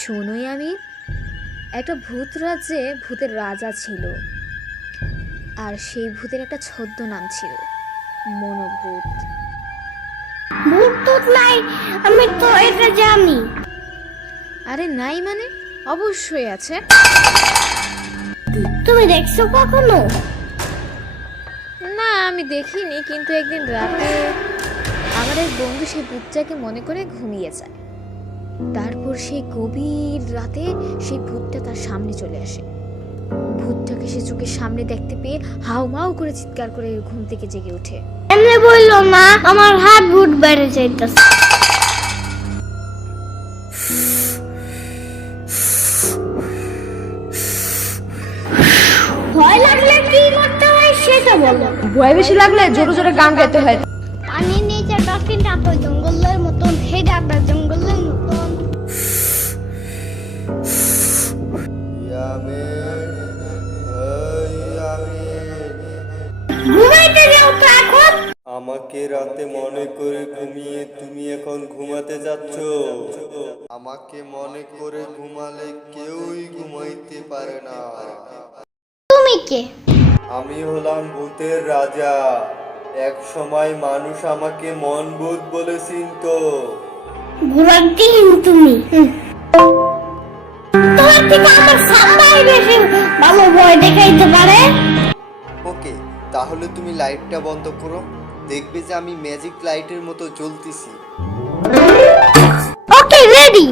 শোনোই আমি একটা ভূত রাজ্যে ভূতের রাজা ছিল, আর সেই ভূতের একটা ছদ্মনাম ছিল মনোভূত। ভূত টুত নাই, আমি তো এটা জানি। আরে নাই মানে? অবশ্যই আছে। তুমি দেখছো কখনো? না, আমি দেখিনি, কিন্তু একদিন রাতে আমার এক বন্ধু সেই ভূতটাকে মনে করে ঘুমিয়ে যায়। তারপর সেই গভীর রাতে সেই ভূতটা তার সামনে চলে আসে। ভূতটাকে সে চোখের সামনে দেখতে পেয়ে হাউমাউ করে চিৎকার করে ঘুম থেকে জেগে ওঠে। এমনি বললো না, আমার হাত ভূত বেড়ে যাইতেছে। ভয় লাগলে কি করতে হয় সেটা বলো। ভয় বেশি লাগলে জোরে জোরে গান গাইতে হয়। পানির নিচে ডলফিনটা তো জঙ্গলের মতন, হেডা জঙ্গলের মতন। ঘুমাইতে যাও তো এখন। আমাকে রাতে মনে করে ঘুমিয়ে তুমি এখন ঘুমাতে যাচ্ছ? আমাকে মনে করে ঘুমালে কেউই ঘুমাইতে পারে না। তুমি কে? আমি হলাম ভূতের রাজা। এক সময় মানুষ আমাকে মন ভূত বলে চিনতো। ঘোড়ার ডিম তুমি। তোমার থেকে আমার সামলাই বেশি ভালো ভয় দেখাইতে পারে। ওকে, তাহলে তুমি লাইটটা বন্ধ করো। দেখবে যে আমি ম্যাজিক লাইটের মতো জ্বলতেছি। ওকে, রেডি।